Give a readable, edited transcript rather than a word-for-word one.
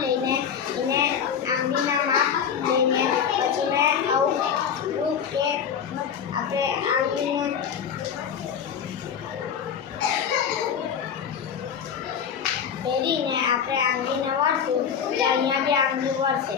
લઈને એને આંગળીના માપ લઈને પછી મેં આવું કે આપણે આંગળીને પહેરીને આપણે આંગળીને વળશું તો અહીંયા બી આંગળી વળશે.